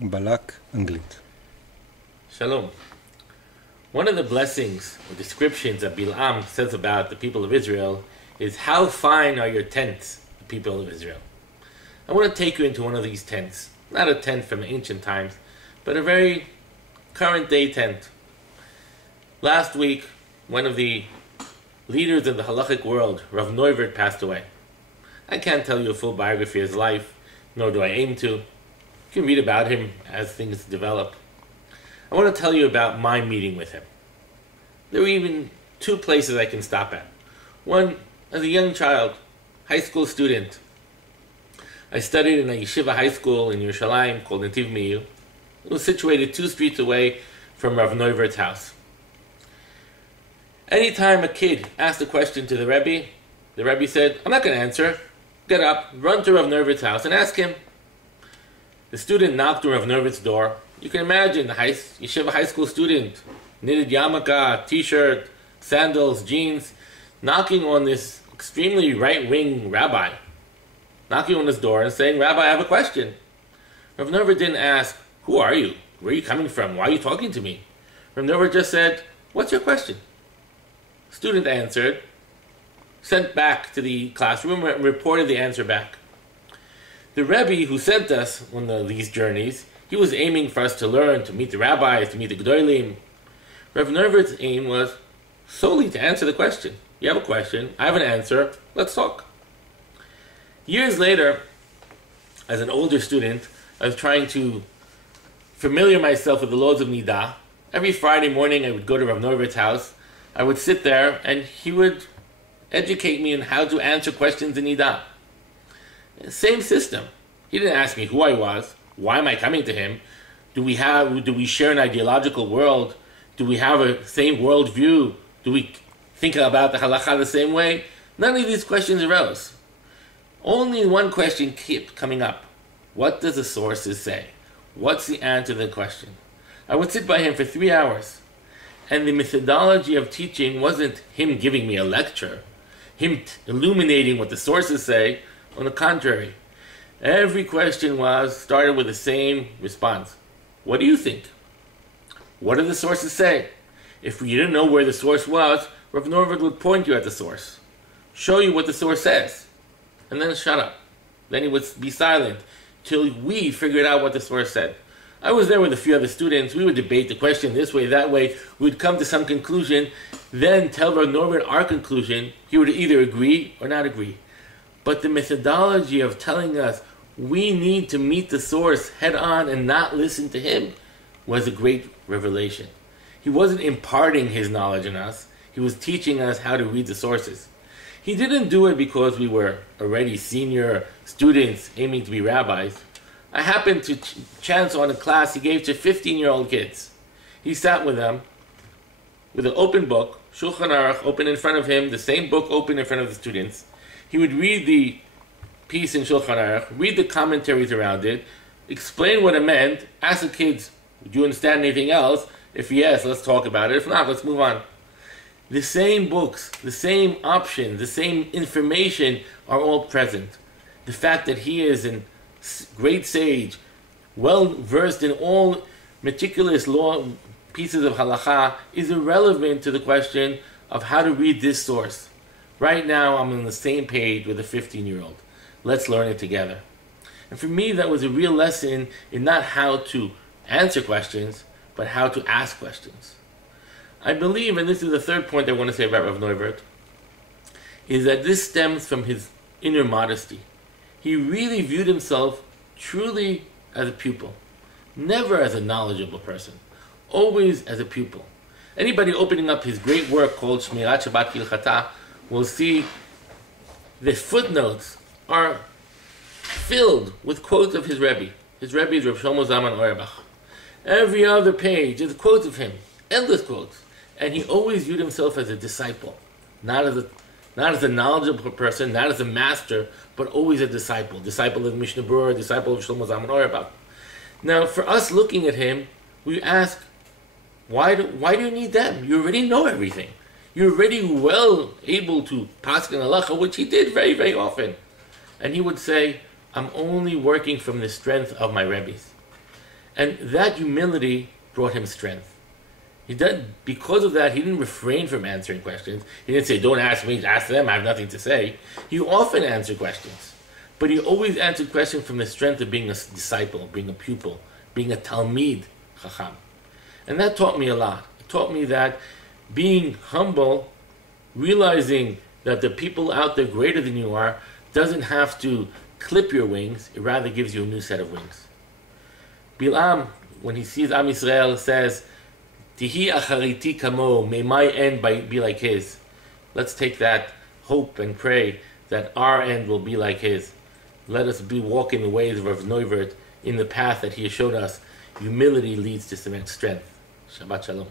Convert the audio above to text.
Balak, אנגלית. Shalom. One of the blessings or descriptions that Bilam says about the people of Israel is, how fine are your tents, the people of Israel. I want to take you into one of these tents. Not a tent from ancient times, but a very current day tent. Last week, one of the leaders of the halachic world, Rav Neuvert, passed away. I can't tell you a full biography of his life, nor do I aim to. You can read about him as things develop. I want to tell you about my meeting with him. There were even two places I can stop at. One, as a young child, high school student. I studied in a Yeshivat high school in Yerushalayim called Netiv Miyu. It was situated 2 streets away from Rav Neuvert's house. Anytime a kid asked a question to the Rebbe said, "I'm not going to answer. Get up, run to Rav Neuvert's house and ask him." The student knocked on Rav Neuvert's door. You can imagine the Yeshiva high school student, knitted yarmulke, t-shirt, sandals, jeans, knocking on this extremely right-wing rabbi, knocking on his door and saying, "Rabbi, I have a question." Rav Neuvert didn't ask, "Who are you? Where are you coming from? Why are you talking to me?" Rav Neuvert just said, "What's your question?" Student answered, sent back to the classroom, and reported the answer back. The Rebbe who sent us on these journeys, he was aiming for us to learn, to meet the rabbis, to meet the Gedolim. Rav Neuvert's aim was solely to answer the question. You have a question, I have an answer, let's talk. Years later, as an older student, I was trying to familiar myself with the laws of Nidah. Every Friday morning I would go to Rav Neuvert's house. I would sit there and he would educate me on how to answer questions in Nidah. Same system. He didn't ask me who I was. Why am I coming to him? Do we share an ideological world? Do we have a same worldview? Do we think about the halakha the same way? None of these questions arose. Only one question kept coming up. What does the sources say? What's the answer to the question? I would sit by him for 3 hours. And the methodology of teaching wasn't him giving me a lecture, him illuminating what the sources say. On the contrary, every question started with the same response. What do you think? What do the sources say? If you didn't know where the source was, Rav Neuvert would point you at the source, show you what the source says, and then shut up. Then he would be silent till we figured out what the source said. I was there with a few other students. We would debate the question this way, that way. We'd come to some conclusion, then tell Rav Neuvert our conclusion. He would either agree or not agree. But the methodology of telling us we need to meet the source head on and not listen to him was a great revelation. He wasn't imparting his knowledge on us. He was teaching us how to read the sources. He didn't do it because we were already senior students aiming to be rabbis. I happened to chance on a class he gave to 15-year-old kids. He sat with them with an open book, Shulchan Aruch open in front of him, the same book open in front of the students. He would read the piece in Shulchan Aruch, read the commentaries around it, explain what it meant, ask the kids, "Do you understand anything else?" If yes, let's talk about it. If not, let's move on. The same books, the same options, the same information are all present. The fact that he is a great sage, well versed in all meticulous law pieces of halakha, is irrelevant to the question of how to read this source. Right now, I'm on the same page with a 15-year-old. Let's learn it together. And for me, that was a real lesson in not how to answer questions, but how to ask questions. I believe, and this is the third point I want to say about Rav Neuvert, is that this stems from his inner modesty. He really viewed himself truly as a pupil, never as a knowledgeable person, always as a pupil. Anybody opening up his great work called Shmirat Shabbat Kilchata will see the footnotes are filled with quotes of his Rebbe. His Rebbe is Rav Shlomo Zalman Auerbach. Every other page is quotes of him, endless quotes. And he always viewed himself as a disciple, not as a knowledgeable person, not as a master, but always a disciple. Disciple of Mishnah Berurah, disciple of Shlomo Zalman Auerbach. Now, for us looking at him, we ask, why do you need them? You already know everything. You're already well able to paskin halacha, which he did very, very often. And he would say, I'm only working from the strength of my Rebbes. And that humility brought him strength. Because of that, he didn't refrain from answering questions. He didn't say, don't ask me, ask them, I have nothing to say. He often answered questions. But he always answered questions from the strength of being a disciple, being a pupil, being a Talmid Chacham. And that taught me a lot. It taught me that being humble, realizing that the people out there greater than you are, doesn't have to clip your wings, it rather gives you a new set of wings. Bilam, when he sees Am Yisrael, says, Tihi achariti kamo, may my end be like his. Let's take that hope and pray that our end will be like his. Let us be walking the ways of Rav Neuvert in the path that he has showed us. Humility leads to strength. Shabbat Shalom.